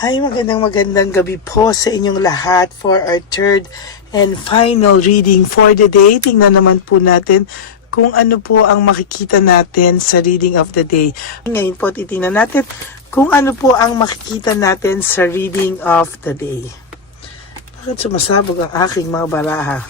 Hi, magandang gabi po sa inyong lahat for our third and final reading for the day. Tingnan naman po natin kung ano po ang makikita natin sa reading of the day. Ngayon po titingnan natin kung ano po ang makikita natin sa reading of the day. Bakit sumasabog ang aking mga baraha?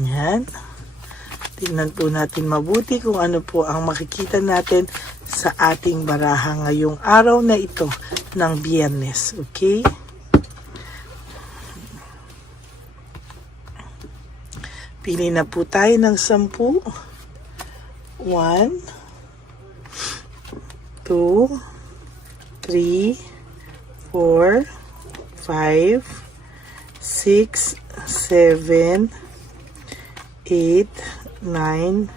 Yan. Tingnan po natin mabuti kung ano po ang makikita natin sa ating baraha ngayong araw na ito ng Biyernes. Okay? Pili na po tayo ng 10. 1, 2, 3, 4, 5, 6, 7, 8, 9,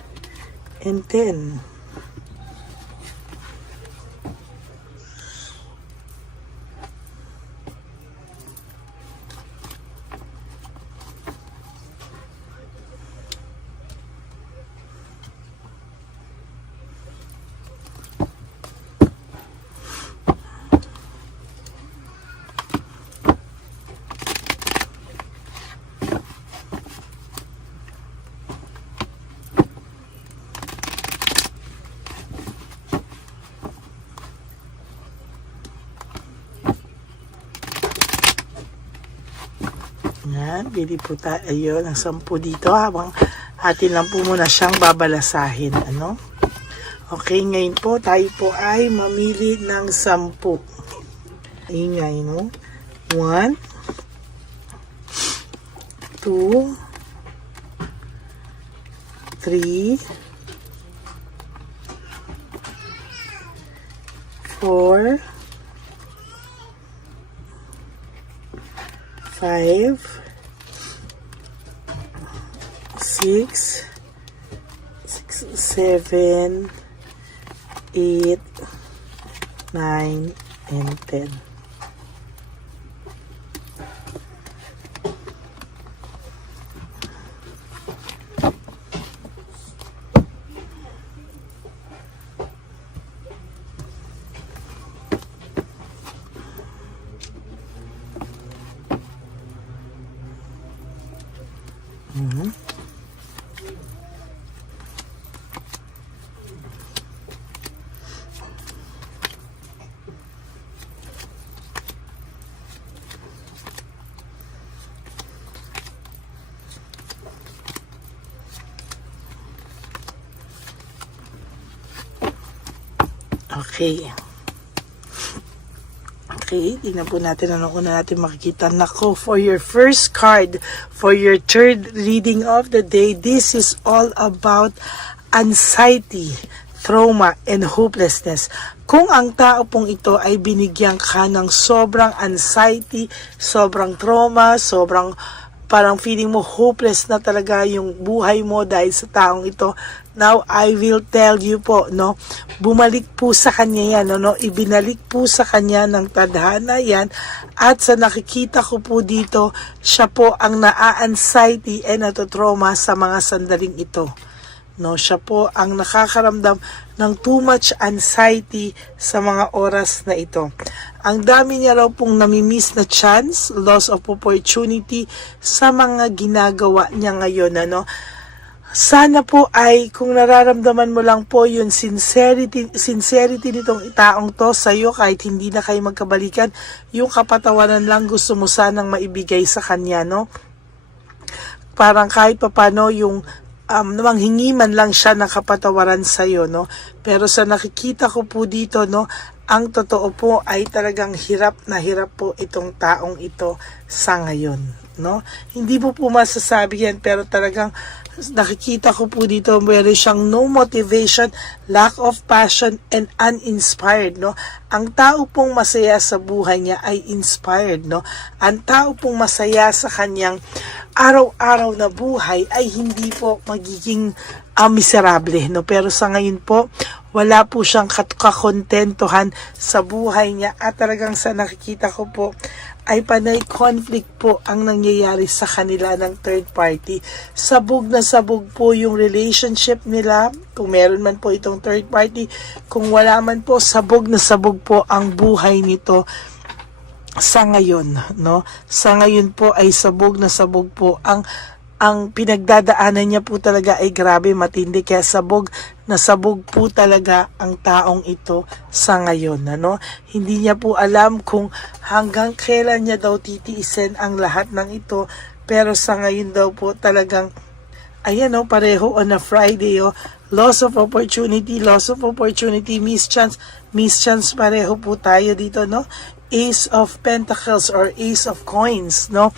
and 10. Yan, bili po tayo ng 10 dito habang atin lang po muna siyang babalasahin. Ano? Okay, ngayon po tayo po ay mamili ng 10. Ingay, no? 1, 2, 3, 4, 5, 6, 7, 8, 9, and 10. Okay. Okay, tingnan po natin ano una natin makikita. Nako, for your first card, for your third reading of the day, this is all about anxiety, trauma, and hopelessness. Kung ang tao pong ito ay binigyan ka ng sobrang anxiety, sobrang trauma, sobrang parang feeling mo hopeless na talaga yung buhay mo dahil sa taong ito, now I will tell you po, no, bumalik po sa kanya yan, no, ibinalik po sa kanya ng tadhana yan, at sa nakikita ko po dito, siya po ang naa-anxiety and natotrauma sa mga sandaling ito. No, siya po ang nakakaramdam ng too much anxiety sa mga oras na ito. Ang dami niya raw pong namimiss na chance, loss of opportunity sa mga ginagawa niya ngayon. Ano? Sana po ay kung nararamdaman mo lang po yung sincerity nitong taong to sa iyo kahit hindi na kayo magkabalikan, yung kapatawaran lang gusto mo sanang maibigay sa kanya, no? Parang kahit papano yung manghingi man lang siya ng kapatawaran sa iyo, no? Pero sa nakikita ko po dito, no, ang totoo po ay talagang hirap na hirap po itong taong ito sa ngayon, no? Hindi po masasabi yan, pero talagang nakikita ko po dito meron siyang no motivation, lack of passion, and uninspired, no? Ang tao pong masaya sa buhay niya ay inspired, no? Ang tao pong masaya sa kanyang araw-araw na buhay ay hindi po magiging miserable, no? Pero sa ngayon po, wala po siyang kakontentuhan sa buhay niya, at talagang sa nakikita ko po ay panay conflict po ang nangyayari sa kanila ng third party. Sabog na sabog po yung relationship nila, kung meron man po itong third party. Kung wala man po, sabog na sabog po ang buhay nito sa ngayon, no? Sa ngayon po ay sabog na sabog po ang pinagdadaanan niya po talaga ay grabe matindi, kaya sabog na sabog po talaga ang taong ito sa ngayon, ano? Hindi niya po alam kung hanggang kailan niya daw titiisin ang lahat ng ito, pero sa ngayon daw po talagang ayan, pareho on a Friday, loss of opportunity, miss chance pareho po tayo dito, no? Ace of Pentacles or Ace of Coins, no?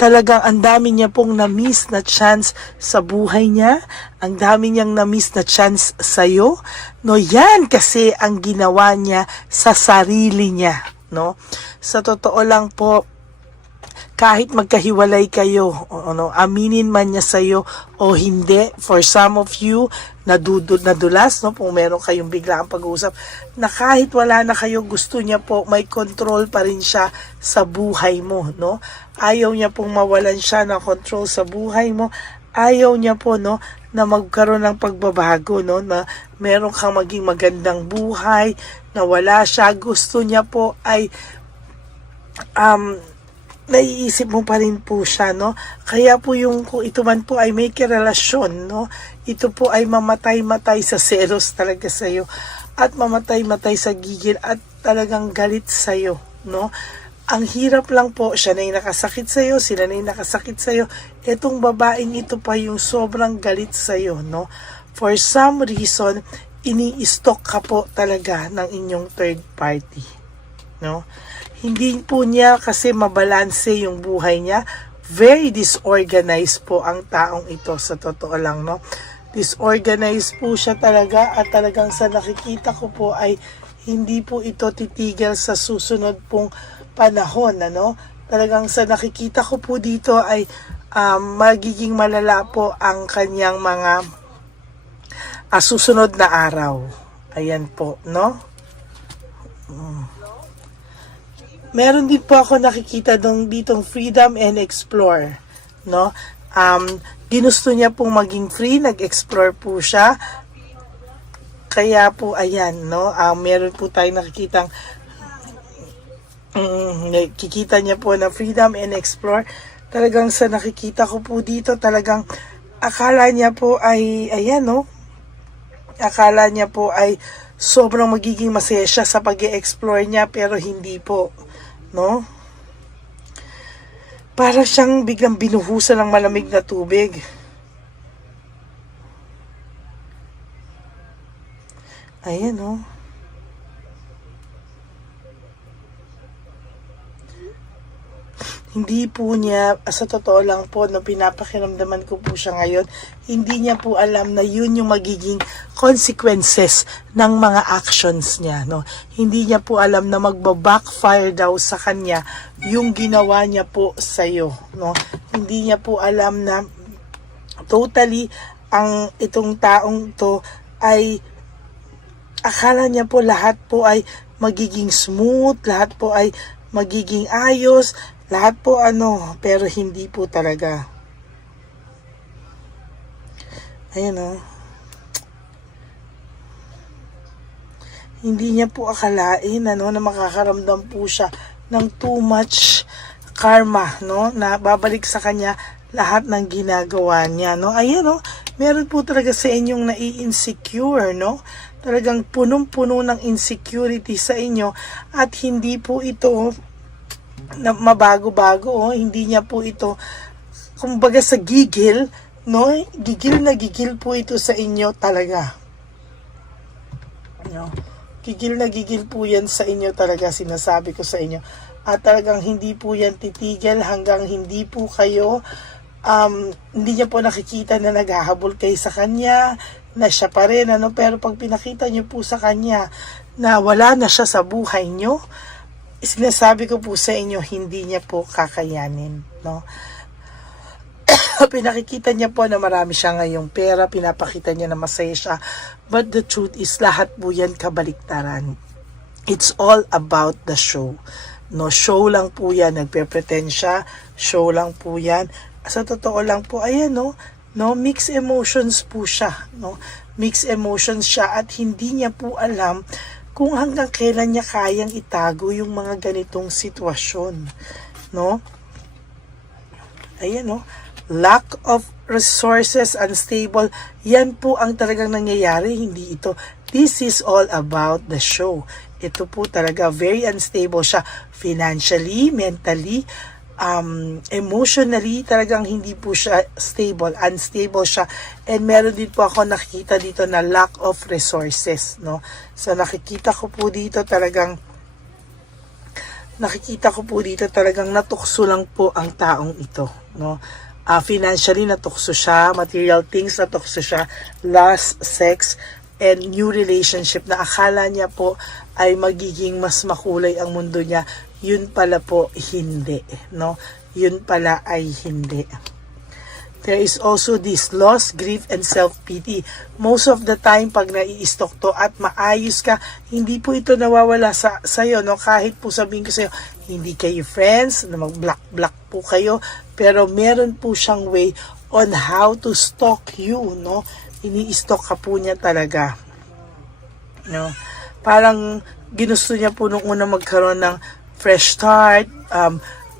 Talagang ang dami niya pong na-miss na chance sa buhay niya. Ang dami niyang na-miss na chance sa'yo. No, yan kasi ang ginawa niya sa sarili niya, no? Sa totoo lang po, kahit magkahiwalay kayo, aminin man niya sa'yo o hindi, for some of you, nadulas, no, kung meron kayong biglang pag-uusap, na kahit wala na kayo, gusto niya po, may control pa rin siya sa buhay mo, no? Ayaw niya pong mawalan siya ng control sa buhay mo. Ayaw niya po, no, na magkaroon ng pagbabago, no, na meron kang maging magandang buhay, na wala siya. Gusto niya po ay naiisip mo pa rin po siya, no? Kaya po yung kung ito man po ay may kirelasyon, no? Ito po ay mamatay-matay sa selos talaga sa'yo at mamatay-matay sa gigil at talagang galit sa'yo, no? Ang hirap lang po, siya na yung nakasakit sa'yo, sila na yung nakasakit sa'yo. Itong babaeng ito pa yung sobrang galit sa'yo, no? For some reason, ini-stalk ka po talaga ng inyong third party, no? Hindi po niya kasi mabalanse yung buhay niya. Very disorganized po ang taong ito, sa totoo lang, no? Disorganized po siya talaga at talagang sa nakikita ko po ay hindi po ito titigil sa susunod pong panahon, ano? Talagang sa nakikita ko po dito ay magiging malala po ang kanyang mga susunod na araw. Ayan po, no? Meron din po ako nakikita ditong freedom and explore, no? Ginusto niya pong maging free, nag-explore po siya. Kaya po ayan, no? Meron po tayong nakikitang nakikita niya po na freedom and explore. Talagang sa nakikita ko po dito, talagang akala niya po ay ayan, no? Akala niya po ay sobrang magiging masaya siya sa pag-e-explore niya, pero hindi po, no? Para siyang biglang binuhusan ng malamig na tubig. Ayan, no? Hindi po niya, sa totoo lang po, no, pinapakiramdaman ko po siya ngayon, hindi niya po alam na yun yung magiging consequences ng mga actions niya, no. Hindi niya po alam na magba-backfire daw sa kanya yung ginawa niya po sa'yo, no. Hindi niya po alam na totally ang itong taong to ay akala niya po lahat po ay magiging smooth, lahat po ay magiging ayos, lahat po pero hindi po talaga. Ayan, oh. Hindi niya po akalain na makakaramdam po siya ng too much karma, no, na babalik sa kanya lahat ng ginagawa niya, no. Ayan, no, meron po talaga sa inyong nai-insecure, no. Talagang punong-puno ng insecurity sa inyo at hindi po ito na mabago-bago, hindi niya po ito, kumbaga sa gigil, no, gigil na gigil po ito sa inyo talaga, no, gigil na gigil po yan sa inyo talaga, sinasabi ko sa inyo, at talagang hindi po yan titigil hanggang hindi po kayo, hindi niya po nakikita na naghahabol kayo sa kanya, na siya pa rin, pero pag pinakita niyo po sa kanya na wala na siya sa buhay niyo, sinasabi ko po sa inyo, hindi niya po kakayanin, no? Pinakikita niya po na marami siya ngayong pera, pinapakita niya na masaya siya, but the truth is, lahat po yan kabaliktaran. It's all about the show. No, show lang po yan. Nagpe-pretend siya. Show lang po yan. Sa totoo lang po, ayan, no, mixed emotions po siya. No? Mixed emotions siya at hindi niya po alam kung hanggang kailan niya kayang itago yung mga ganitong sitwasyon. No? Ayan, no? Lack of resources, unstable. Yan po ang talagang nangyayari. Hindi ito. This is all about the show. Ito po talaga, very unstable siya. Financially, mentally, emotionally, talagang hindi po siya stable. Unstable siya. And meron din po ako nakikita dito na lack of resources. No? So nakikita ko po dito talagang natukso lang po ang taong ito. No? Financially natukso siya, material things natukso siya, lust, sex, and new relationship na akala niya po ay magiging mas makulay ang mundo niya. Yun pala po hindi, no? Yun pala ay hindi. There is also this loss, grief, and self-pity. Most of the time, pag nai-stalk to at maayos ka, hindi po ito nawawala sa'yo, no? Kahit po sabihin ko sa'yo, hindi kayo friends, na mag-block po kayo, pero meron po siyang way on how to stalk you, no? Ini-stalk ka po niya talaga. No? Parang ginusto niya po nung una magkaroon ng fresh start,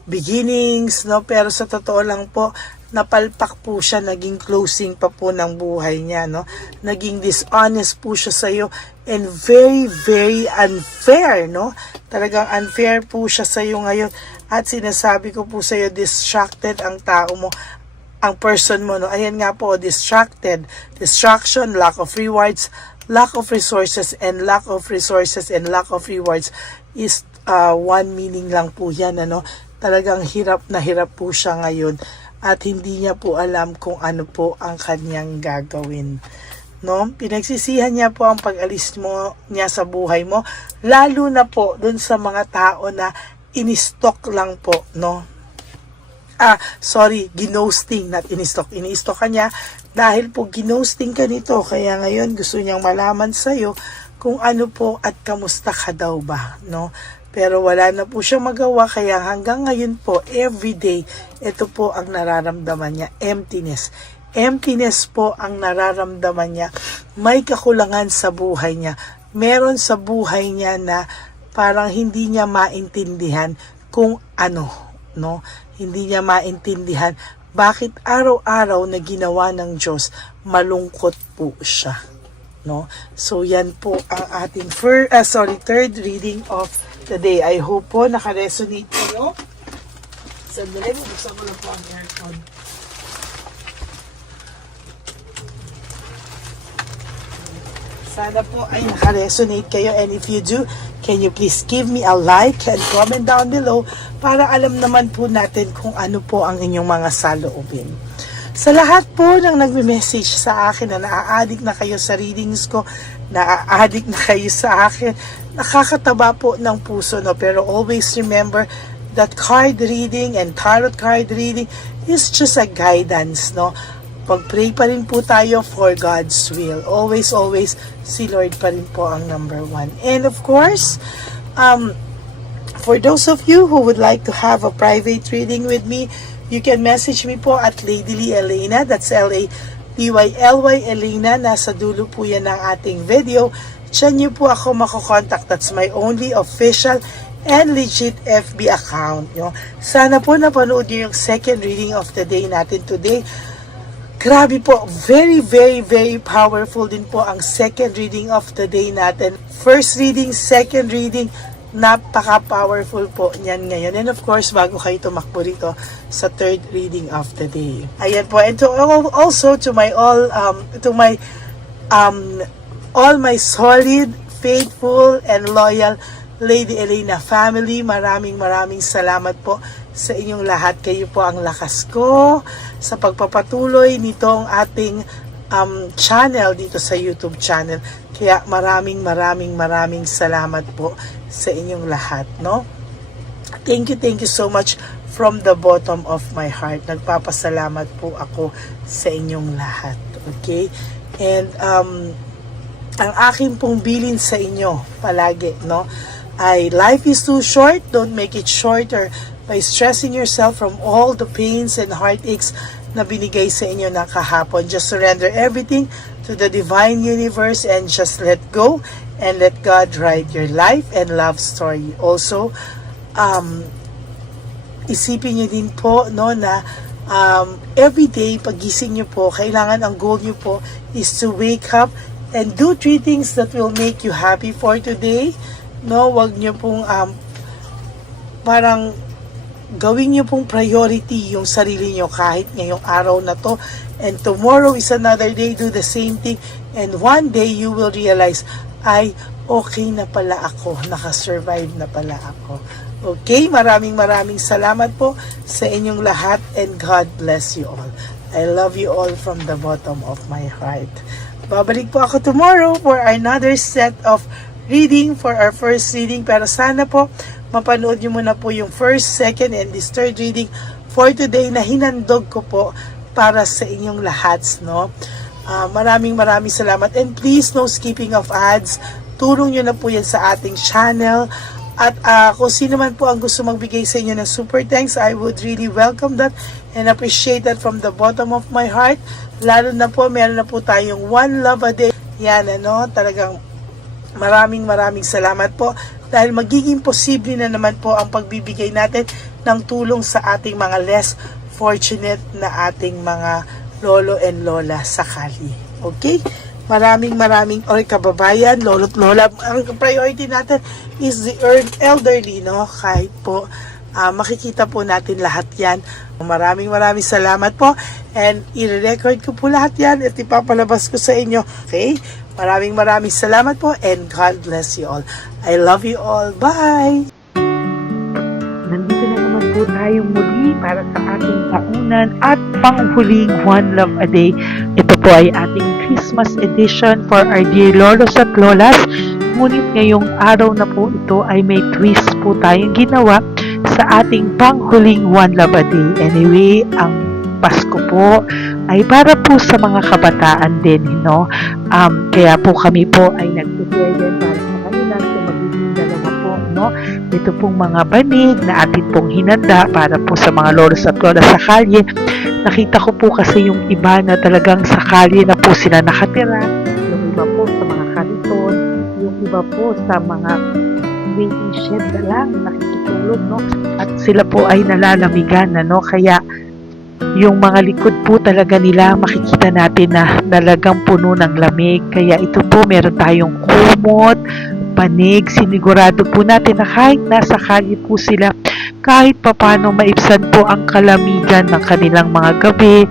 beginnings, no? Pero sa totoo lang po, napalpak po siya, naging closing pa po ng buhay niya, no? Naging dishonest po siya sa iyo and very, very unfair, no? Talagang unfair po siya sa iyo ngayon. At sinasabi ko po sa iyo, distracted ang tao mo, ang person mo, no? Ayan nga po, distracted, distraction, lack of rewards, lack of resources, and lack of resources and lack of rewards is one meaning lang po yan, ano? Talagang hirap na hirap po siya ngayon at hindi niya po alam kung ano po ang kanyang gagawin. No? Pinagsisihan niya po ang pag-alis niya sa buhay mo, lalo na po dun sa mga tao na in-stalk lang po, no? Ginosting, not in-stalk. In-stalk ka niya dahil po ginosting ka nito, kaya ngayon gusto niyang malaman sa'yo kung ano po at kamusta ka daw ba, no? Pero wala na po siya magawa, kaya hanggang ngayon po, everyday, ito po ang nararamdaman niya, emptiness. Emptiness po ang nararamdaman niya. May kakulangan sa buhay niya. Meron sa buhay niya na parang hindi niya maintindihan kung ano, no? Hindi niya maintindihan bakit araw-araw na ginawa ng Diyos, malungkot po siya, no? So yan po ang ating third reading of the day. I hope po naka-resonate kayo. Sandali, buksan ko lang po ang aircon. Sana po ay naka-resonate kayo, and if you do, can you please give me a like and comment down below para alam naman po natin kung ano po ang inyong mga saloobin. Sa lahat po ng nagme-message sa akin na naa-addict na kayo sa readings ko, naa-addict na kayo sa akin, nakakataba po ng puso, no? Pero always remember that card reading and tarot card reading is just a guidance, no? Pag-pray pa rin po tayo for God's will. Always, always, si Lord pa rin po ang number one. And of course, for those of you who would like to have a private reading with me, you can message me po at Lady Lee Elena. That's L-A-D-Y-L-Y Elena. Nasa dulo po yan ng ating video. Diyan niyo po ako makokontakt. That's my only official and legit FB account. No? Sana po napanood niyo yung second reading of the day natin today. Grabe po, very, very, very powerful din po ang second reading of the day natin. First reading, second reading, napaka-powerful po niyan ngayon. And of course, bago kayo tumakbo rito sa third reading of the day. Ayan po, and also to my all my solid, faithful, and loyal Lady Elena family, maraming salamat po sa inyong lahat. Kayo po ang lakas ko sa pagpapatuloy nitong ating channel dito sa YouTube channel. Kaya maraming salamat po sa inyong lahat, no? Thank you so much from the bottom of my heart. Nagpapasalamat po ako sa inyong lahat. Okay? And ang akin pong bilin sa inyo palagi, no? Life is too short. Don't make it shorter by stressing yourself from all the pains and heartaches na binigay sa inyo na kahapon. Just surrender everything to the divine universe and just let go and let God write your life and love story. Also, isipin nyo din po no, na everyday pagising nyo po, kailangan ang goal nyo po is to wake up and do 3 things that will make you happy for today. No, wag nyo pong parang gawin nyo pong priority yung sarili nyo kahit ngayong araw na to, and tomorrow is another day. Do the same thing, and one day you will realize, ay, okay na pala ako, nakasurvive na pala ako. Okay, maraming salamat po sa inyong lahat, and God bless you all. I love you all from the bottom of my heart. Babalik po ako tomorrow for another set of reading, for our first reading, pero sana po mapanood nyo muna po yung first, second, and this third reading for today na hinandog ko po para sa inyong lahat, no? Maraming salamat, and please no skipping of ads. Tulong nyo na po yan sa ating channel, at kung sino man po ang gusto magbigay sa inyo ng super thanks, I would really welcome that and appreciate that from the bottom of my heart. Lalo na po, meron na po tayong one love a day. Yan, ano, talagang maraming salamat po, dahil magiging posible na naman po ang pagbibigay natin ng tulong sa ating mga less fortunate na ating mga lolo and lola sa kalye. Okay? Maraming kababayan, lolo't lola. Ang priority natin is the elderly, no? Kahit po makikita po natin lahat yan. Maraming salamat po, and i-record ko po lahat yan at ipapalabas ko sa inyo. Okay? Maraming salamat po, and God bless you all. I love you all. Bye! Nandito na naman po tayong muli para sa ating taunan at panghuling One Love a Day. Ito po ay ating Christmas edition for our dear lolos at lolas. Ngunit ngayong araw na po ito ay may twist po tayong ginawa sa ating panghuling One Love a Day. Anyway, ang Pasko po ay para po sa mga kabataan din, no? Kaya po kami po ay nag-prepare din para sa kanila, so magiging dalawa po, no? Ito pong mga banig na atin pong hinanda para po sa mga lolos at lolas sa kalye. Nakita ko po kasi yung iba na talagang sa kalye na po sila nakatira, yung iba po sa mga kariton, yung iba po sa mga waiting shed na lang nakikitulog, no? At sila po ay nalalamigan, no? Kaya yung mga likod po talaga nila makikita natin na talagang puno ng lamig. Kaya ito po, meron tayong kumot, panig. Sinigurado po natin na kahit nasa kalye po sila, kahit papano maibsan po ang kalamigan ng kanilang mga gabi.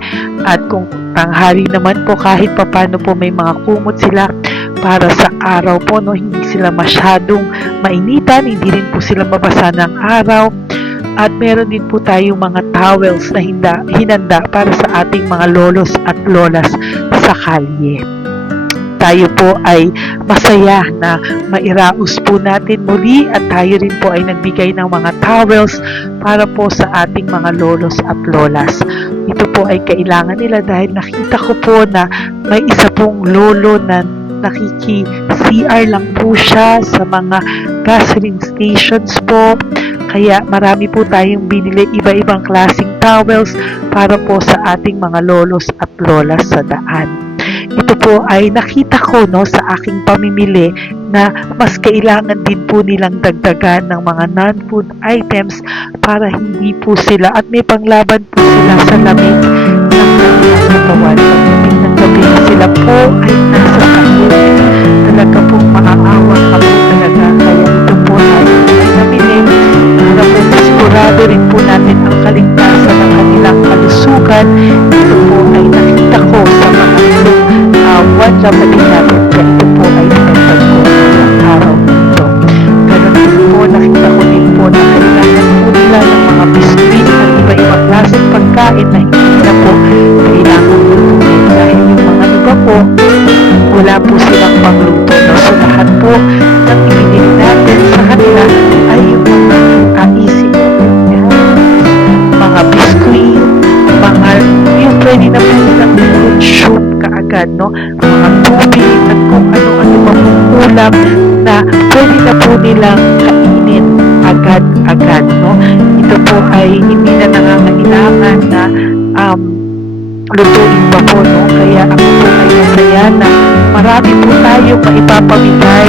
At kung tanghali naman po, kahit papano po may mga kumot sila para sa araw po, no? Hindi sila masyadong mainitan, hindi rin po sila mabasa ng araw. At meron din po tayong mga towels na hinanda para sa ating mga lolos at lolas sa kalye. Tayo po ay masaya na mairaos po natin muli, at tayo rin po ay nagbigay ng mga towels para po sa ating mga lolos at lolas. Ito po ay kailangan nila dahil nakita ko po na may isa pong lolo na nakiki-CR lang po siya sa mga gasoline stations po. Kaya marami po tayong binili iba-ibang klaseng towels para po sa ating mga lolos at lolas sa daan. Ito po ay nakita ko, no, sa aking pamimili na mas kailangan din po nilang dagdagan ng mga non-food items para hindi po sila, at may panglaban po sila sa lamig ng kanilang katawan. Pagdating ng gabi, sila po ay nasa sakit. Talaga pong maaawa ka po talaga. Kaya ito po ay nabili para po masigurado rin po natin ang kaligtasan ng kanilang kalusugan. Ito po ay nakita ko sa mga one love natin natin. Kaya ito po ay pinagtag ko ng araw nito. Ganun din po, nakita ko din po na kailangan po nila ng mga biskuit at iba-ibang klaseng pagkain na hindi na po kailangan lutuin. Dahil yung mga iba po, wala po silang pangluto. No? So lahat po ng ibinili natin sa kanila ay yung mga easy mga biskuit, mga yung pwede na po silang fruit soup kaagad, no? Mga tubig at kung ano-ano pa pong ulam na pwede na po nilang kainin agad-agad, no? Ito po ay hindi na nangangailangan na lutuin pa po, no? Kaya ako po ay masaya na marami po tayo maipapamigay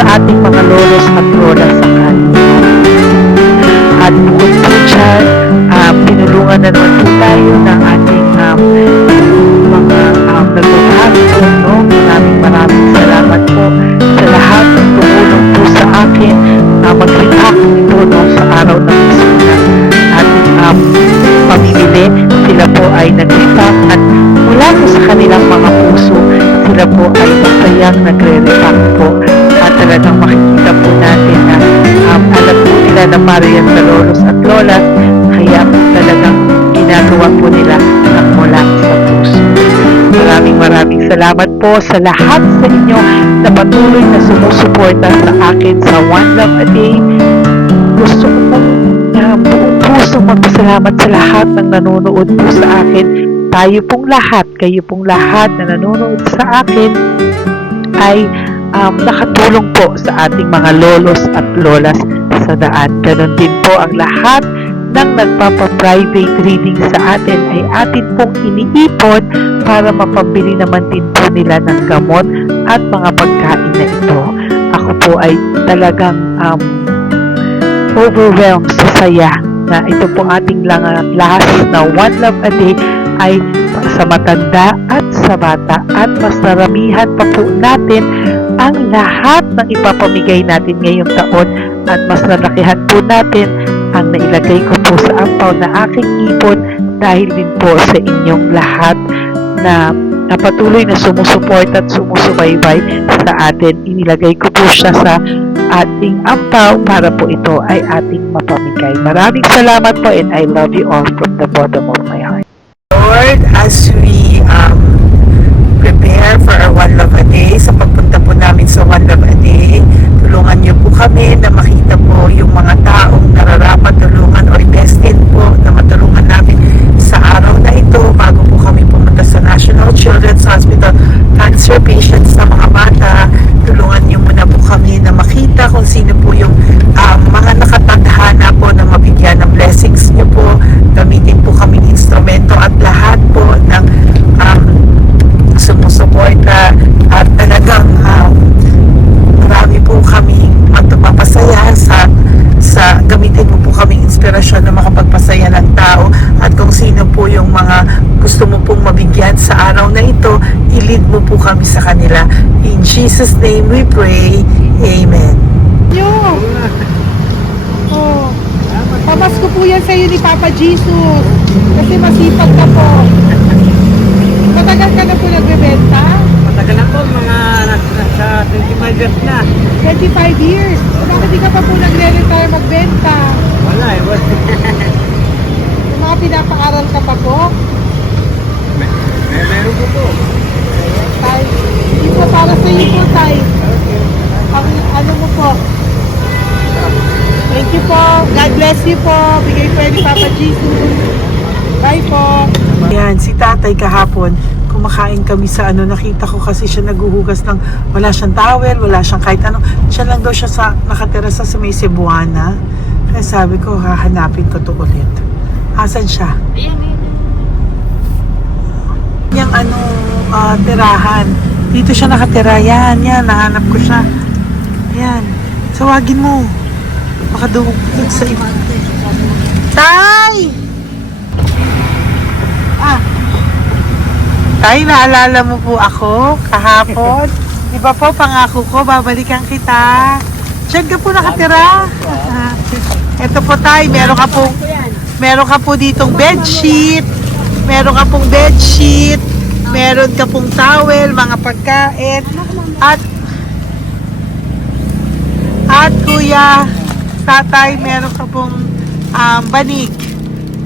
sa ating mga lolos at lolas sa kanila. At bukod po dyan, pinulungan na naman po tayo ng ating mga nagbabago po, no? Maraming salamat po sa lahat ng tumulong po sa akin na mag-react ito, no, sa araw ng mismo na ating pamimili. Sila po ay nag-react at mula po sa kanilang mga puso, sila po ay masayang nagre-react po. At talagang makikita po natin na alam po nila na para yan sa lolos at lolas, kaya po talagang ginagawa po nila ng mula sa puso. Maraming salamat po sa lahat sa inyo na patuloy na sumusuporta sa akin sa One Love a Day. Gusto ko pong buong pusong magpasalamat sa lahat ng nanonood po sa akin. Tayo pong lahat, kayo pong lahat na nanonood sa akin ay nakatulong po sa ating mga lolos at lolas sa daan. Ganon din po ang lahat ng nagpapa-private reading sa atin ay atin pong iniipon para mapambili naman din po nila ng gamot at mga pagkain na ito. Ako po ay talagang overwhelmed sa saya na ito po ating last na One Love a Day ay sa matanda at sa bata at mas naramihan pa po natin ang lahat ng ipapamigay natin ngayong taon at mas nalakihan po natin ang nailagay ko po sa ampaw na aking ipon dahil din po sa inyong lahat na patuloy na sumusuport at sumusubaybay sa atin. Inilagay ko po siya sa ating ampaw para po ito ay ating mapamigay. Maraming salamat po and I love you all from the bottom of my heart. Lord, as we prepare for our One Love a Day, sa pagpunta po namin sa One Love a Day, tulungan niyo po kami na makita po yung mga taong nararapat tulungan o destined po na matulungan namin sa araw na ito bago po kami pumunta sa National Children's Hospital cancer patients sa mga bata. Tulungan niyo muna po kami na makita kung sino po yung mga nakatadhana po na mabigyan ng blessings niyo po. Gamitin po kaming instrumento at lahat po ng sumusuporta at talagang marami po kami magpapasaya sa gamitin mo po kaming inspirasyon na makapagpasaya ng tao at kung sino po yung mga gusto mo pong mabigyan sa araw na ito, i-lead mo po kami sa kanila. In Jesus' name we pray. Amen. Oh, pamasko po yan sa'yo ni Papa Jesus. Kasi masipag ka po. Matagal ka na po nagbebenta? Matagal na po, mga nasa 25 years na. 25 years. Bakit di ka pa po nagre-retire magbenta? Wala eh, wala. Yung mga pinapaaral ka pa po? Meron po po. Tay, hindi po para sa iyo po, Tay. Ang ano mo po? Thank you po. God bless you po. Bigay po yan ni Papa Jesus. Bye po. Yan, si tatay kahapon, kumakain kami sa nakita ko kasi siya naghuhugas ng, wala siyang towel, wala siyang kahit ano. Siya lang daw siya nakatira sa may Cebuana. Kaya sabi ko, hahanapin ko to ulit. Asan siya? Yung tirahan. Dito siya nakatira. Yan, nahanap ko siya. Yan. Tawagin mo. Baka doon sa iba. Tay! Tay, naalala mo po ako kahapon? Di ba po, pangako ko, babalikan kita. Diyan ka po nakatira. Ito po, Tay, meron ka po ditong bedsheet. Meron ka pong bedsheet. Meron ka pong towel, mga pagkain. At kuya, tatay, meron ka pong banig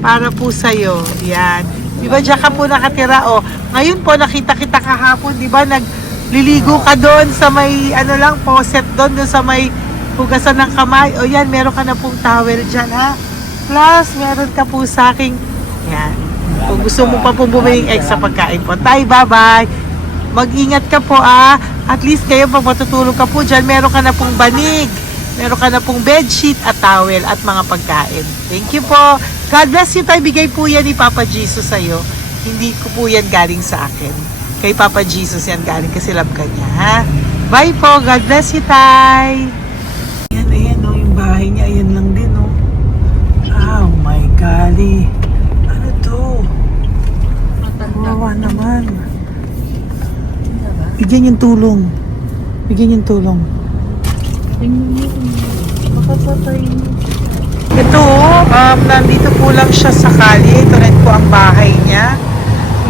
para po sa'yo. Yan. Di ba diyan ka po nakatira? O, ngayon po nakita kita kahapon, di ba nagliligo ka doon sa may faucet doon sa may hugasan ng kamay. O yan, meron ka na pong towel dyan, ha? Plus, meron ka po sa aking, yan. Kung gusto mo pa pong bumili extra pagkain po. Tay, bye-bye. Mag-ingat ka po, At least ngayon pag matutulog ka po dyan, meron ka na pong banig, meron ka na pong bedsheet at towel at mga pagkain. Thank you po. God bless you tayo. Bigay po yan ni Papa Jesus sa'yo. Hindi ko po yan galing sa akin. Kay Papa Jesus yan galing kasi love ka niya, ha? Bye po. God bless you, tay. Ayan, oh, yung bahay niya. Ayan lang din, oh. Oh my golly. Ano to? Wawa naman. Bigyan yung tulong. Bigyan yung tulong. Ito, nandito po lang siya sa kalye. Ito rin po ang bahay niya.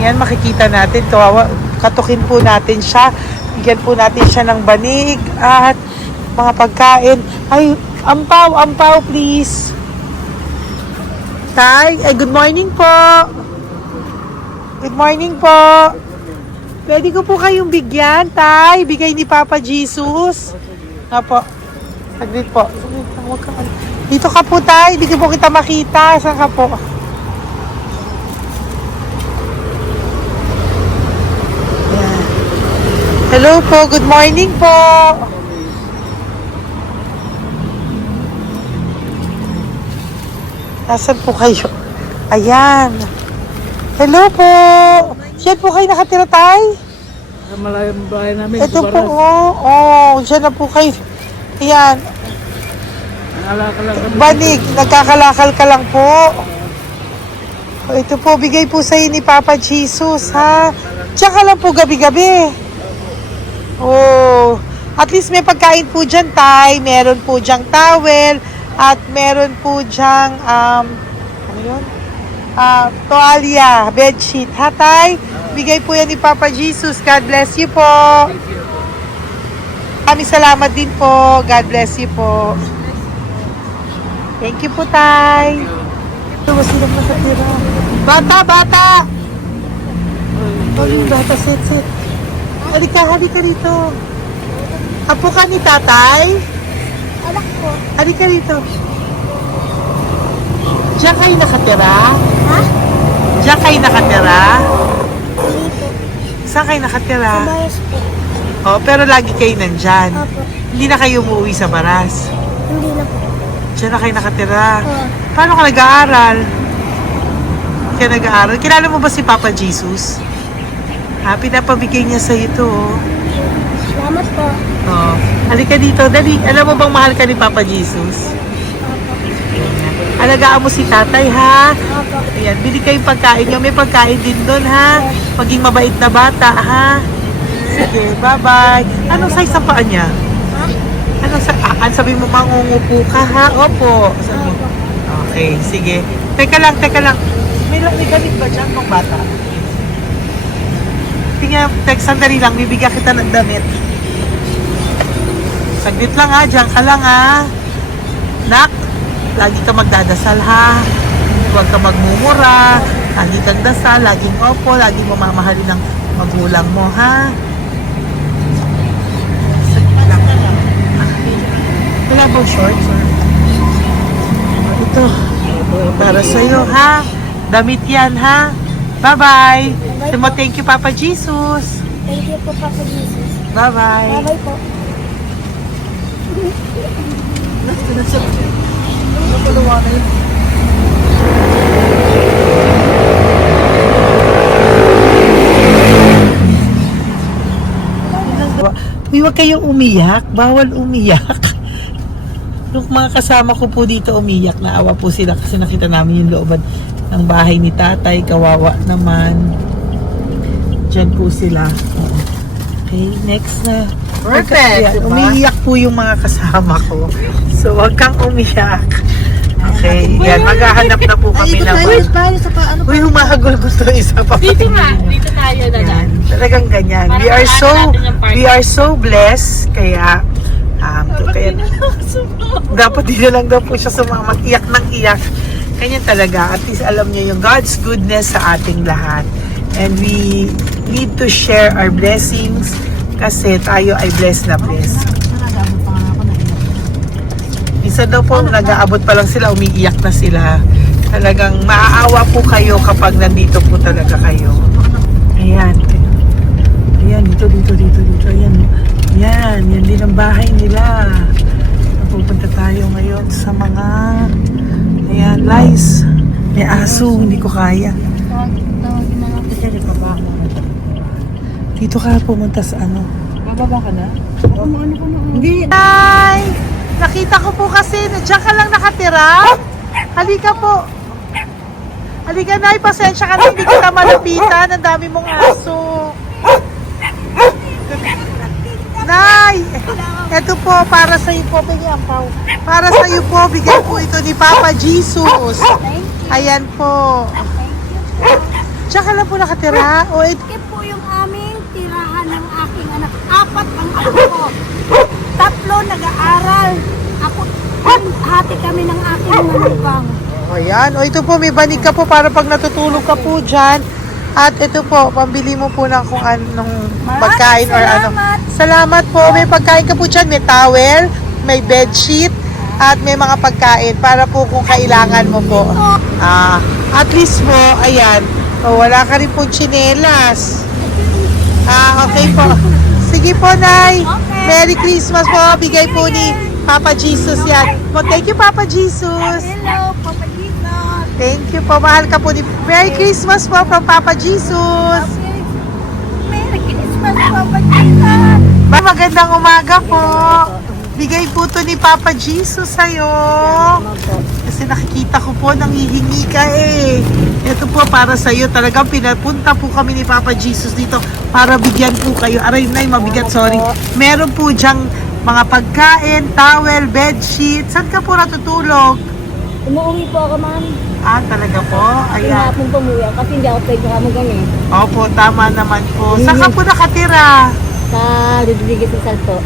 Yan, makikita natin. Katukin po natin siya. Bigyan po natin siya ng banig at mga pagkain. Ay, ampaw, please. Tay, good morning po. Good morning po. Pwede ko po kayong bigyan, tay. Bigay ni Papa Jesus. Nga po. Saglit po. Saglit lang, huwag ka. Dito ka po, tay. Hindi ko po kita makita. Saan ka po? Ayan. Hello po. Good morning po. Nasaan po kayo? Ayan. Hello po. Diyan po kayo nakatira, tay? Sa malayang bahay namin. Ito po, diyan na po kayo. Ayan. Nalakal lang kami. Banig, nagkakalakal ka lang po. Ito po, bigay po sa'yo ni Papa Jesus, ha? Tsaka lang po gabi-gabi. Oh, at least may pagkain po dyan, tay. Meron po dyang towel. At meron po dyang, ano yun? Toalya, bedsheet. Ha, tay? Bigay po yan ni Papa Jesus. God bless you po. Maraming salamat din po. God bless you po. Thank you po, tay. Ito, silang nakatira. Bata! Oh, bata, sit. Halika rito. Apo ka ni tatay? Anak ko. Halika rito. Diyan kayo nakatira? Ha? Diyan kayo nakatira? Dito. Saan kayo nakatira? Bayas po. Oh, pero lagi kayo nandyan. Opo. Hindi na kayo umuwi sa Baras. Hindi na po. Diyan na kayo nakatira. Oo. Paano ka nag-aaral? Kaya nag-aaral? Kilala mo ba si Papa Jesus? Ha, pinapabigay niya sa ito. Salamat po. Oh. Halika dito. Dali. Alam mo bang mahal ka ni Papa Jesus? Alagaan mo si tatay, ha? Opo. Ayan, bili kayong pagkain nyo. May pagkain din doon, ha? Maging mabait na bata, ha? Sige, bye-bye. Anong size ang paa niya? Ha? Sabi mo, mangungupo ka, ha? Opo. Sabi mo. Okay, sige. Teka lang. May gamit ba dyan ng bata? Tingnan, sandali lang. Bibigyan kita ng damit. Saglit lang, ha? Diyan ka lang, ha? Nak, lagi ka magdadasal, ha? Huwag ka magmumura. Lagi kang dasal. Laging opo. Laging mamamahalin ng magulang mo, ha? Saglit lang. Wala bang shorts? Ito. Para sa'yo, ha? Damit yan, ha? Bye-bye. Thank you, Papa Jesus. Thank you po, Papa Jesus. Bye-bye. Bye-bye po. Uy, huwag kayong umiyak. Bawal umiyak. Yung mga kasama ko po dito umiyak, naawa po sila kasi nakita namin yung looban ng bahay ni tatay. Kawawa naman. Diyan po sila. Oo. Okay, next na. Perfect, diba? Umiiyak po yung mga kasama ko. So, huwag kang umiyak. Okay, yan. Maghahanap na po kami ng... Uy, humahagol ko to isa pa. Dito tayo na lang. Talagang ganyan. Parang We are so blessed. Kaya, dapat di na lang daw po siya sumama. Iyak ng iyak. Ganyan talaga. At least alam niyo yung God's goodness sa ating lahat. And we need to share our blessings kasi tayo ay blessed na blessed. Minsan daw po, nag-aabot pa lang sila, umiiyak na sila. Talagang maaawa po kayo kapag nandito po talaga kayo. Ayan. Ayan, dito. Ayan. Yan din ang bahay nila. Pupunta tayo ngayon sa mga, ayan, lice. May aso, hindi ko kaya. Dito ka pumunta sa ano? Bababa ka na? Hindi. Hi! Nakita ko po kasi, diyan ka lang nakatira. Halika po. Halika, Nay, pasensya ka na, hindi kita malapitan. Ang dami mong aso. Nay, eto po, para sa iyo po, bigyan po. Para sa iyo po, bigyan po ito ni Papa Jesus. Ayan po. Diyan ka lang po nakatira. O, Ito po yung aming tirahan ng aking anak. 4 ang anak ko. 3 nag-aaral. Ako, hati kami ng aking manugang. ayan. O, ito po, may banig ka po para pag natutulog ka po dyan. At ito po, pambili mo po ng kung anong pagkain or ano. Salamat po. May pagkain ka po dyan. May towel, may bedsheet, at may mga pagkain para po kung kailangan mo po. At least po, ayan. O, wala ka rin po tsinelas. Okay po. Sige po, Nay. Merry Christmas po. Bigay po ni Papa Jesus yan. Thank you, Papa Jesus. Hello, Papa Jesus. Thank you po. Mahal ka po ni... Merry Christmas po from Papa Jesus. Merry Christmas, Papa Jesus. Magandang umaga po. Bigay po to ni Papa Jesus sa'yo. Kasi nakikita ko po, nanghihingi ka eh. Ito po para sa'yo. Talagang pinapunta po kami ni Papa Jesus dito para bigyan po kayo. Aray, Nay, mabigat, sorry. Meron po dyang mga pagkain, towel, bedsheet. Saan ka po natutulog? Umuwi po ako, ma'am. Talaga po? Ayan. Pinapong pumuwi kasi hindi ako pwede kamagan eh. Opo, tama naman po. Saan ka po nakatira? Sa Rodriguez sa Salto.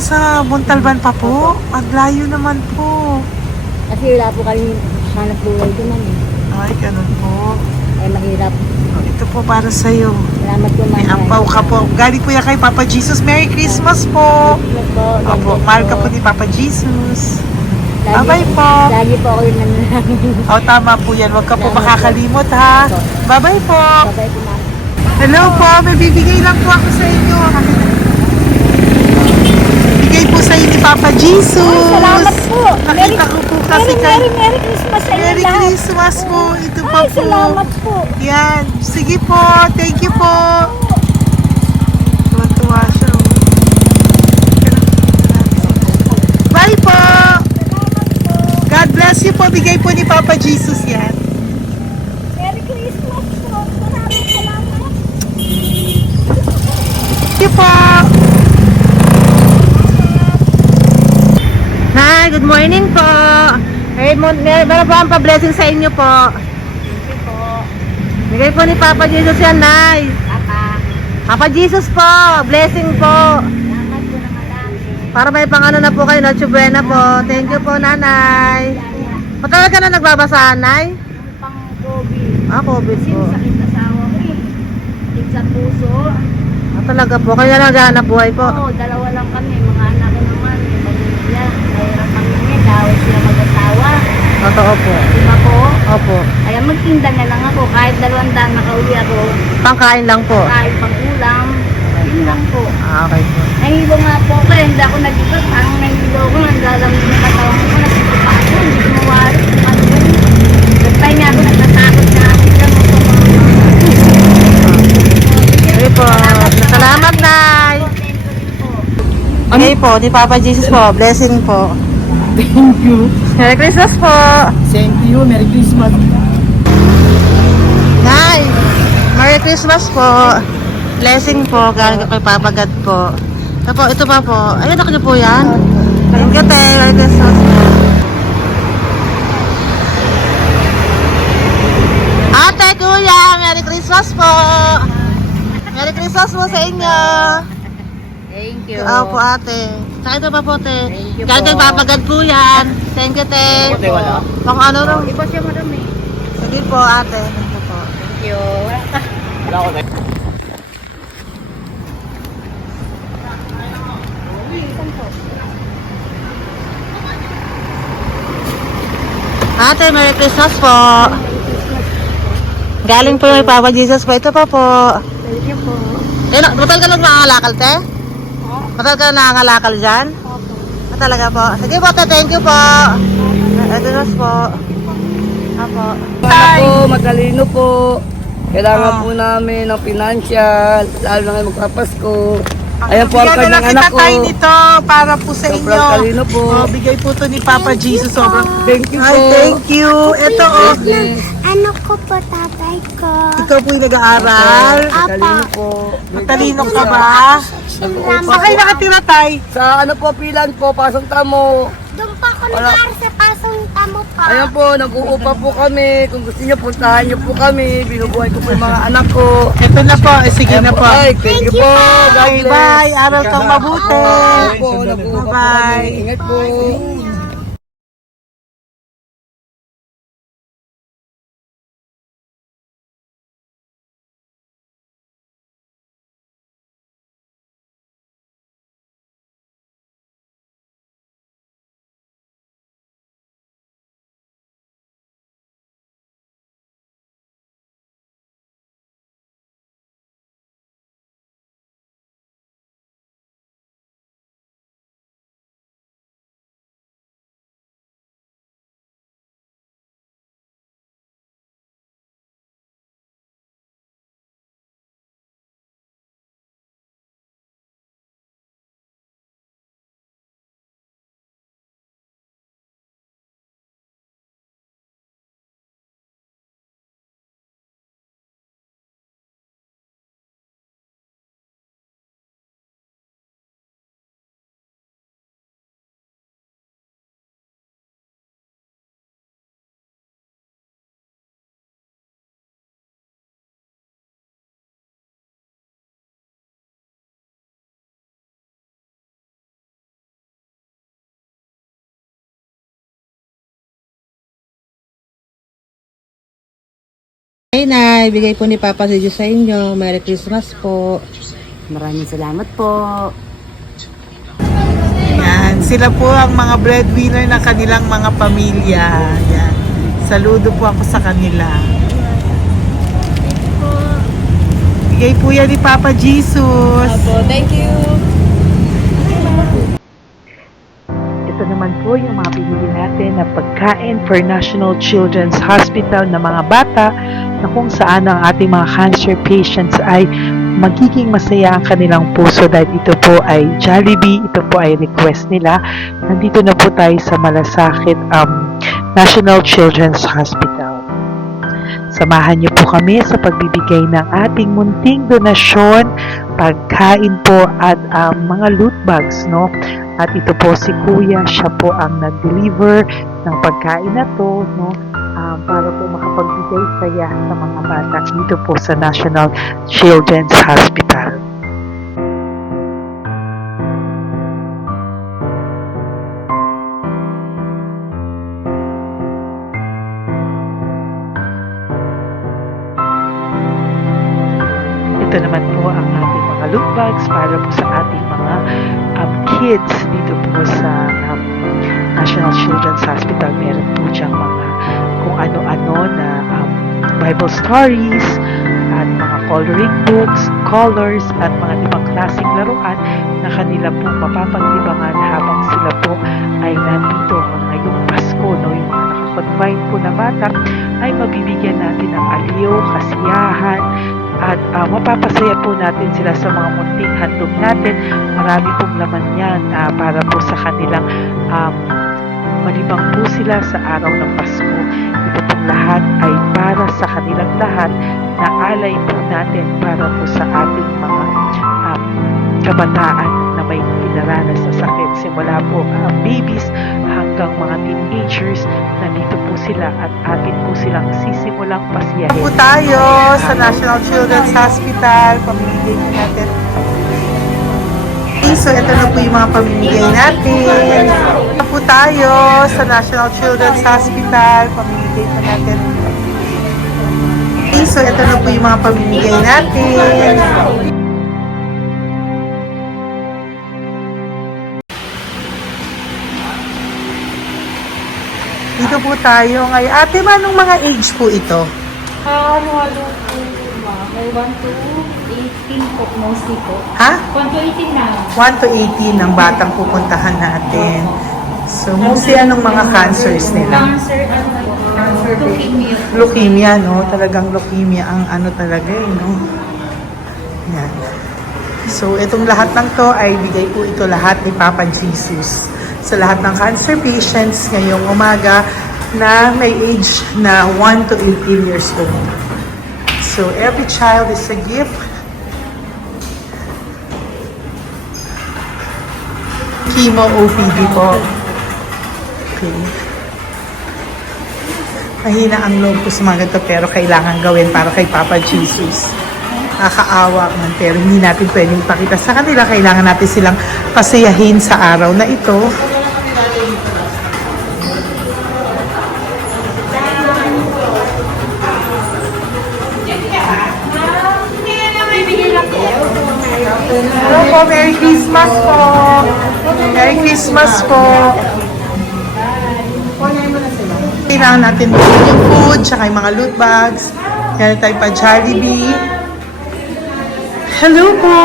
Sa Montalban pa po? Ang layo naman po. Kasi wala po kami hanap buhay doon, ma'am. Ay, ganun po. Ay, mahirap. Ito po para sa'yo. Salamat po, ma'am. May ampaw ka po. Galing po yan kay Papa Jesus. Merry Christmas po. Opo, mahal ka po ni Papa Jesus. Bye-bye po. Lagi po ako yung nananangin. Tama po yan. Huwag ka po makakalimot, ha. Bye-bye po. Babay po, ma'am. Hello po. May bibigay lang po ako sa inyo. Bigay po sa inyo ni Papa Jesus. Salamat po. Nakita ko po kasi kay... Merry Christmas sa inyo Merry lahat. Christmas po. Ito pa Ay, po. salamat po. Yan. Sige po. Thank you po. Tuwa-tuwa siya. Bye po. God bless you po. Bigay po ni Papa Jesus yan. Merry Christmas po. Maraming salamat. Thank you po. Hi, good morning po. Meron po ang pa-blessing sa inyo po. Thank you po. Bigay po ni Papa Jesus yan, Nay. Papa. Papa Jesus po, blessing po. Salamat po na madami. Para may pangano na po kayo, Noche Buena po. Thank you po, Nanay. Patagal ka na nagbabasahan, Nay? Pang COVID. COVID Kasi po. sakit na sa awa ko eh. Sakit sa puso. Talaga po, kaya naghahanap buhay po. Oo, 2 lang kami. Mga anak ko naman. May pamilya. Mahirap kami niya. Dahil sila mag-asawa. Totoo po. Diba po? Opo. Kaya magtinda na lang ako. Kahit 200 nakauwi ako. Pangkain lang po. Kahit pang ulam. Yun lang po. Okay po. Nahilo nga po ako. Hindi ako nag-iba. Parang nahilo ko. Naglalamig na katawan ko. Nagsipa ako. Hindi ko mawari. Nagpay nga ako. Nagtatakot na ako. Okay po. Salamat, Nay. Okay po, ni Papa Jesus po. Blessing po. Thank you. Merry Christmas po. Same to you. Merry Christmas. Nay, Merry Christmas po. Blessing po, galing kay Papa God po. Ito pa po. Ayun, ako niyo po yan. Thank you, te. Merry Christmas po. Ate, kuya, Merry Christmas po. Merry Christmas po sa inyo. Thank you. Opo, ate. Saka ito pa po, te. Thank you Galing kay po. Papa God po yan. Thank you, te. Ate, wala. Pang ano rin. Iba siya marami. Sige po, ate. Thank you po. Thank you. Wala ko. Ate, Merry Christmas po. Galing po kay Papa Jesus po. Ito pa po. Thank you po. Matagal ka lang nangangalakal, te? Matagal ka nangangalakal dyan? Talaga po. Sige po, te. Thank you po. Adios po. Apo. Ano po, matalino po. Kailangan po namin ng financial, lalo na ngayon magpapasko. Ayan po ang Bigyan na lang kanyang anak kita ko. tayo nito para po sa inyo. Sobrang talino po. Bigay po to ni Papa Jesus. Sobrang Thank you Ay, po. thank you. Ito, Yes. Ano ko po, tatay ko? ikaw po yung nag-aaral. Matalino po. Matalino ka ba? Saan kayo nakatira, tay? Sa ano po, pilan po, pasong tamo. Doon pa ako nag-aaral sa pasong tamo pa. Ayan po, nag-uupa po kami. Kung gusto niyo, puntahan niyo po kami. Binubuhay ko po yung mga anak ko. Ito na po. Sige na po. Ay, thank you po. God Okay, bless. bye. Aral kang mabuti. Ayan po, nag-uupa po Bye-bye. kami. Ingat po. Ay, Nay. Bigay po ni Papa si Diyos sa inyo. Merry Christmas po. Maraming salamat po. Yan. Sila po ang mga breadwinner ng kanilang mga pamilya. Yan. Saludo po ako sa kanila. Bigay po yan ni Papa Jesus. Thank you. Ito naman po yung mga binili natin na pagkain for National Children's Hospital na mga bata na kung saan ang ating mga cancer patients ay magiging masaya ang kanilang puso dahil ito po ay Jollibee, ito po ay request nila. Nandito na po tayo sa Malasakit National Children's Hospital. Samahan niyo po kami sa pagbibigay ng ating munting donasyon, pagkain po at mga loot bags, no? At ito po si Kuya, siya po ang nag-deliver ng pagkain na to, no? Para po makapagbigay saya sa mga bata dito po sa National Children's Hospital. Ito naman po ang ating mga loot bags para po sa ating mga kids dito po sa National Children's Hospital. Meron po diyang mga kung ano-ano na Bible stories at mga coloring books, colors at mga ibang klaseng laruan na kanila po mapapaglibangan habang sila po ay nandito ngayong Pasko, no? Yung mga nakakonfine po na bata ay mabibigyan natin ng aliw, kasiyahan, at mapapasaya po natin sila sa mga munting handog natin. Marami pong laman yan para po sa kanilang malibang po sila sa araw ng Pasko. Ito pong lahat ay para sa kanilang lahat na alay po natin para po sa ating mga kabataan na may pinaranas sa sakit. Simula po babies hanggang mga teenagers, nandito po sila at atin po silang sisimulang pasiyahin. Po tayo sa National Children's Hospital. Pamimigay po natin. So, ito na po yung mga pamimigay natin. Ito po tayo sa National Children's Hospital. Pamimigay po natin. So, ito na po yung mga pamimigay natin. Dito po tayo ngayon. Ate, anong mga age po ito? Ano po, ma? May 1 to 18 po, mostly po. Ha? 1 to 18 na. 1 to 18 ang batang pupuntahan natin. So, mostly anong mga cancers nila? Cancer, ano po? Leukemia. Leukemia, no? Talagang leukemia ang ano talaga eh, no? Yan. So, itong lahat ng to ay bigay po ito lahat ni Papa Jesus sa lahat ng cancer patients ngayong umaga na may age na 1 to 18 years old. So, every child is a gift. Chemo OPD po. Okay. Mahina ang loob ko sa mga ganito pero kailangan gawin para kay Papa Jesus. Nakakaawa man pero hindi natin pwedeng ipakita sa kanila. Kailangan natin silang pasayahin sa araw na ito. Hello po, Merry Christmas po! Merry Christmas po! Kailangan natin bilhin yung food, tsaka yung mga loot bags. Yan tayo pa Jollibee. Hello po!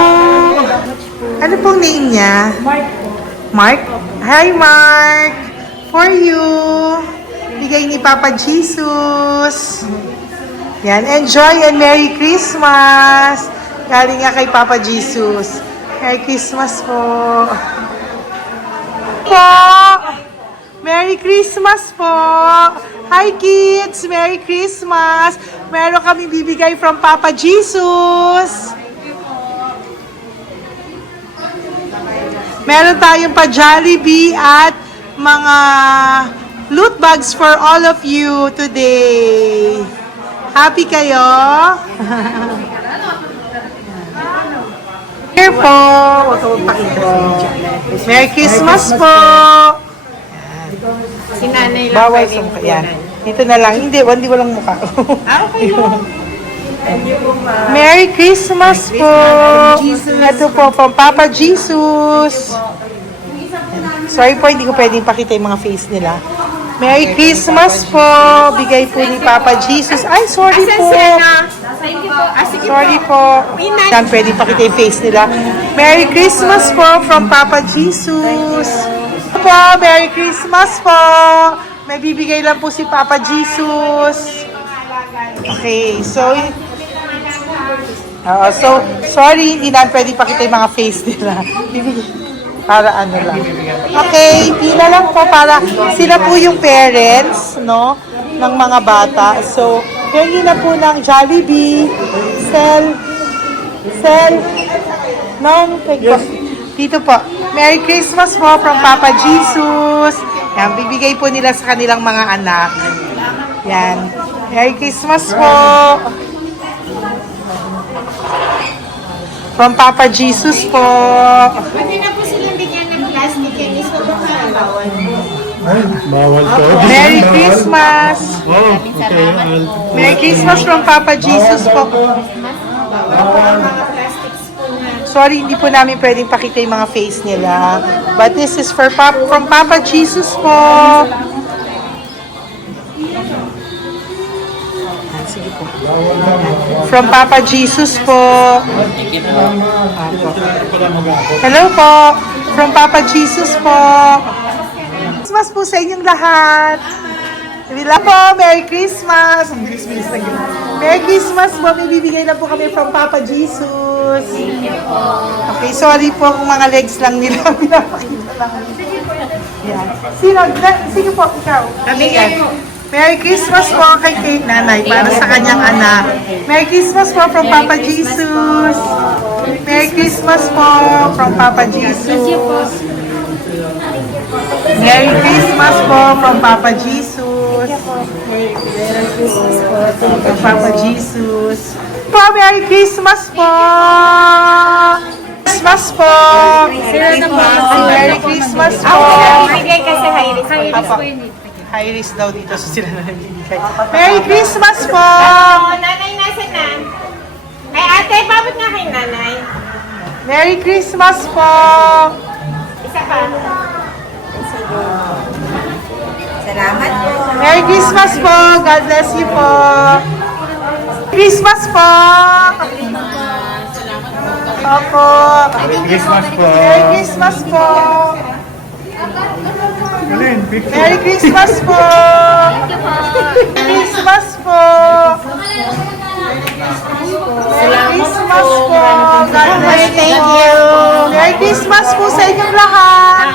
Ano pong name niya? Mark po. Mark? Hi Mark! For you! Bigay ni Papa Jesus! Yan, enjoy and Merry Christmas! Galing nga kay Papa Jesus. Merry Christmas po! Po! Merry Christmas po! Hi kids! Merry Christmas! Meron kami bibigay from Papa Jesus! Meron tayong pa Jollibee at mga loot bags for all of you today. Happy kayo? Here po! Huwag ka magpakita sa video. Merry Christmas po! Si nanay lang Bawal pwedeng sa yan. Dito na lang. Hindi, walang mukha. Okay po. Merry Christmas po! Ito po, from Papa Jesus. Sorry po, hindi ko pwedeng pakita yung mga face nila. Merry Christmas po! Bigay po ni Papa Jesus. Ay, sorry po! Sorry po. Yan, pwedeng pakita yung face nila. Merry Christmas po from Papa Jesus. Po, Merry Christmas po! May bibigay lang po si Papa Jesus. Okay, so sorry, hindi na pwede pakita yung mga face nila. Para ano lang. Okay, pila lang po para sila po yung parents, no, ng mga bata. So, hingi na po ng Jollibee, Sel, dito po. Merry Christmas po from Papa Jesus. Yan, bibigay po nila sa kanilang mga anak. Yan. Merry Christmas po. From Papa Jesus po. Pwede na po silang bigyan ng plastic and iso baka bawal. Bawal to. Merry Christmas. Oh, okay. Merry Christmas from Papa Jesus po. Mga plastics po na. Sorry, hindi po namin pwedeng pakita yung mga face nila. But this is from Papa Jesus po. Sige po. From Papa Jesus po. Hello po. From Papa Jesus po. Christmas po sa inyong lahat. Wala po, Merry Christmas. Ang bilis-bilis na yun. Merry Christmas po. May bibigay na po kami from Papa Jesus. Okay, sorry po kung mga legs lang nila. Pinapakita lang. Yan. Sino po? Ikaw. Bigyan mo. Merry Christmas po kay Kate Nanay para sa kanyang anak. Merry Christmas po from Papa Jesus. Merry Christmas po from Papa Jesus. Merry Christmas po from Papa Jesus. Merry Christmas po from Papa Jesus. Po, Merry Christmas po. Christmas po. Merry Christmas po. Bigay kasi high risk. High risk po yun. High risk daw dito sa sila na nagbibigay. Merry Christmas po! Nanay, nasa na? Ay, ate, babot nga kay nanay. Merry Christmas po! Isa pa. Salamat po. Merry Christmas po! God bless you po! Christmas po! Opo! Merry Christmas po. Merry Christmas po! Alin, picture. Merry Christmas po! Christmas po! Merry Christmas po! God bless you! Merry Christmas po sa inyong lahat!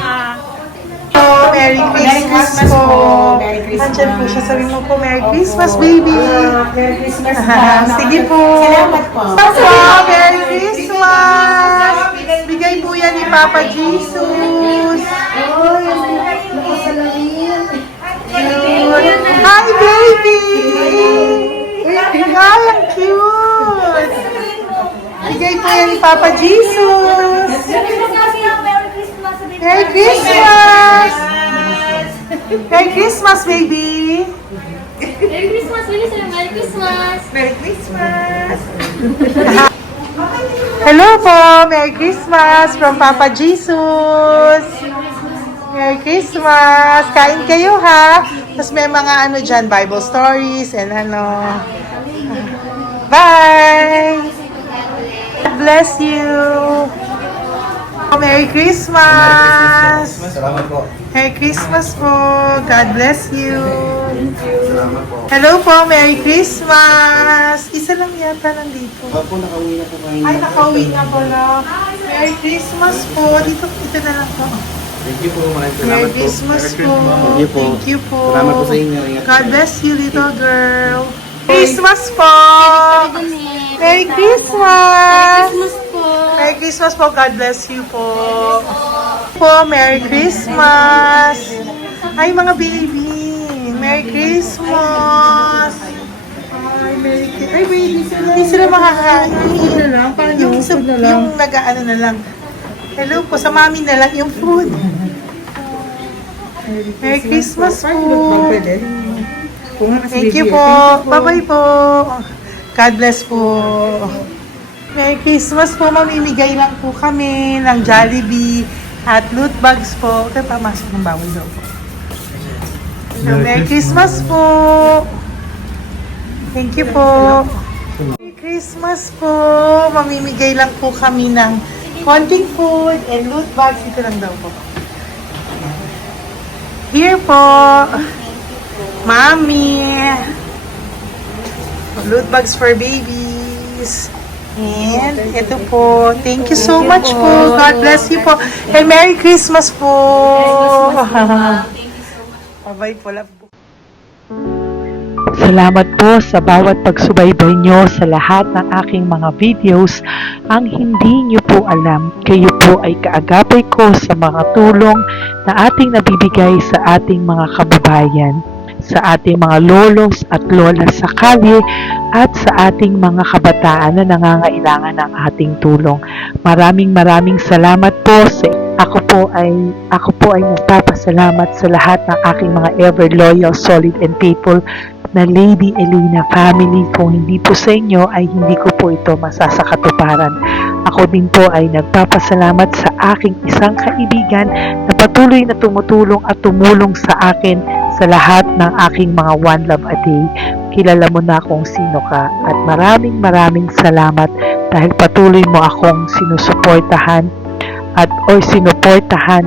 Merry Christmas po! Nandyan po siya. Sabi mo po, Merry Christmas, baby! Merry Christmas sige po! Salamat po! Merry Christmas! Bigay po yan ni Papa Jesus! Hi, baby! Hi, ang cute! Bigay po yan ni Papa Jesus! Merry Christmas! Merry Christmas, baby! Merry Christmas! Merry Christmas! Merry Christmas! Hello po! Merry Christmas from Papa Jesus! Merry Christmas! Kain kayo ha! Tapos may mga ano dyan, Bible stories and ano. Bye! God bless you! Merry Christmas! Salamat po. Merry Christmas po! God bless you! Hello po! Merry Christmas! Isa lang yata nandito. Opo, nakauwi na po kayo. Ay, nakauwi na pala. Merry Christmas po! Dito na lang po. Thank you po, Mahal. Merry Salamat po. Christmas po! Thank you po. Thank you po! Salamat po sa inyo. Ingat God po. bless you, little girl! Christmas po! Merry Christmas! Merry Christmas po! God bless you po! Merry Christmas! Ay, mga baby! Merry Christmas! Ay, Merry Christmas! Ay, baby sila! Hindi sila makakain. Yung nag-ano na lang. Hello po, sa mami na lang yung food. Merry Christmas po! Thank you po! Bye-bye po! God bless po! Merry Christmas po! Mamimigay lang po kami ng Jollibee at loot bags po. Kaya pamasok ng bawal daw po. So, Merry Christmas po! Thank you po! Merry Christmas po! Mamimigay lang po kami ng konting food and loot bags. Ito lang daw po. Here po! Mommy! Loot bags for babies. And ito po. Thank you so much po. God bless you po. And Merry Christmas po. Bye-bye po. Love po. Salamat po sa bawat pagsubaybay nyo sa lahat ng aking mga videos. Ang hindi nyo po alam, kayo po ay kaagapay ko sa mga tulong na ating nabibigay sa ating mga kababayan, sa ating mga lolos at lola sa kalye, at sa ating mga kabataan na nangangailangan ng ating tulong. Maraming salamat po sa ako po ay nagpapasalamat sa lahat ng aking mga ever loyal, solid and faithful na Lady Elena family. Kung hindi po sa inyo ay hindi ko po ito masasakatuparan. Ako din po ay nagpapasalamat sa aking isang kaibigan na patuloy na tumutulong at tumulong sa akin sa lahat ng aking mga One Love a Day. Kilala mo na kung sino ka at maraming salamat dahil patuloy mo akong sinusuportahan or sinuportahan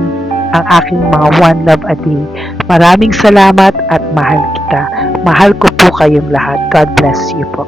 ang aking mga One Love a Day. Maraming salamat at mahal kita. Mahal ko po kayong lahat. God bless you po.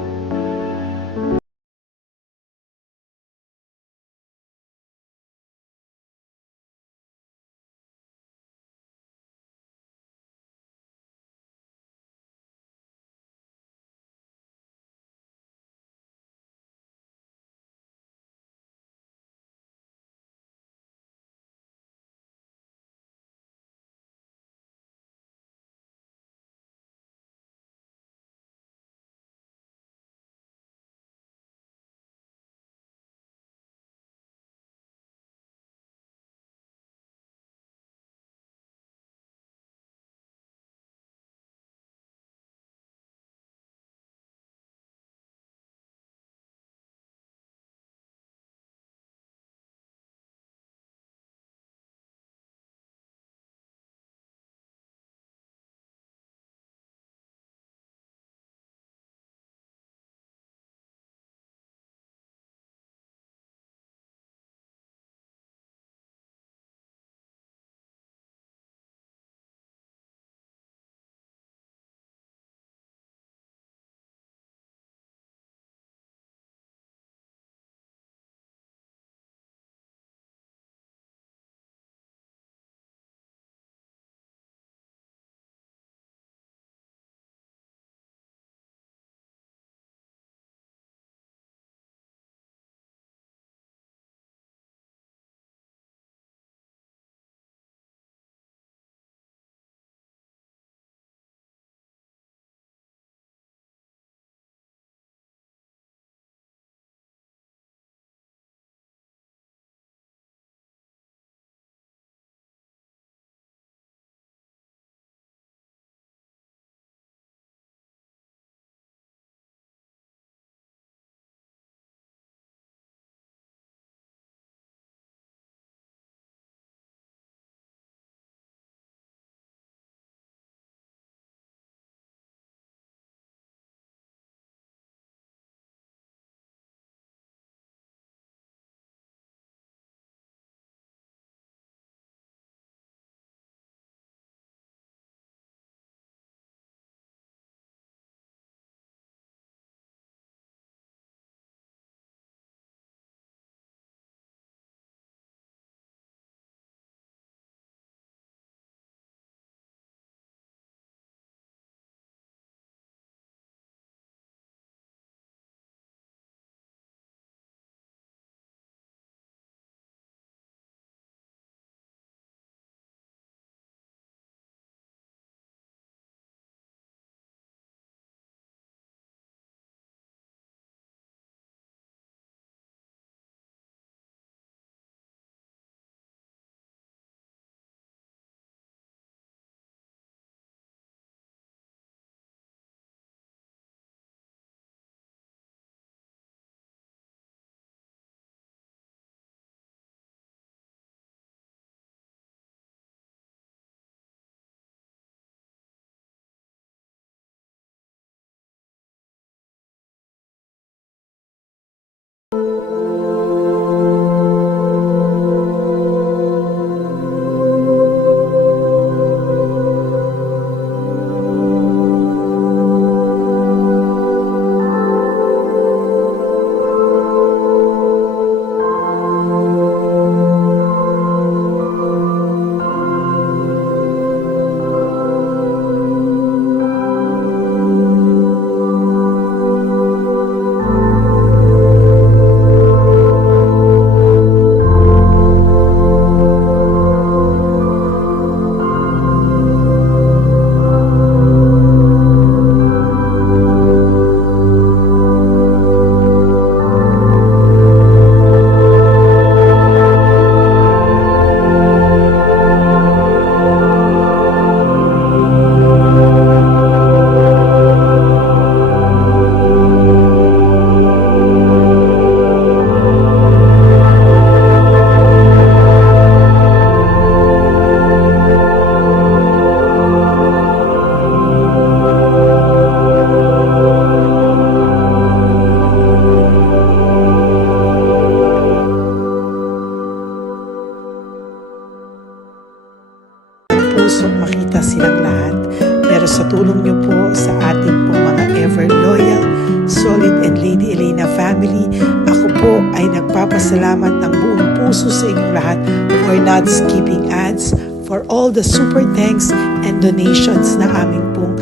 family. Ako po ay nagpapasalamat ng buong puso sa inyong lahat for not skipping ads, for all the super thanks and donations na aming pong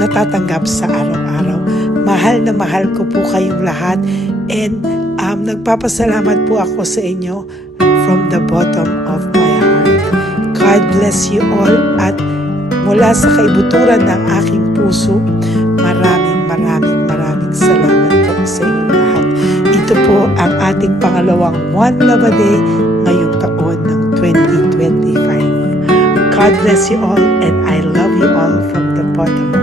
natatanggap sa araw-araw. Mahal na mahal ko po kayong lahat, and nagpapasalamat po ako sa inyo from the bottom of my heart. God bless you all, at mula sa kaibuturan ng aking puso, maraming salamat po sa inyong lahat. Ito po ang ating pangalawang One Love a Day ngayong taon ng 2025. God bless you all, and I love you all from the bottom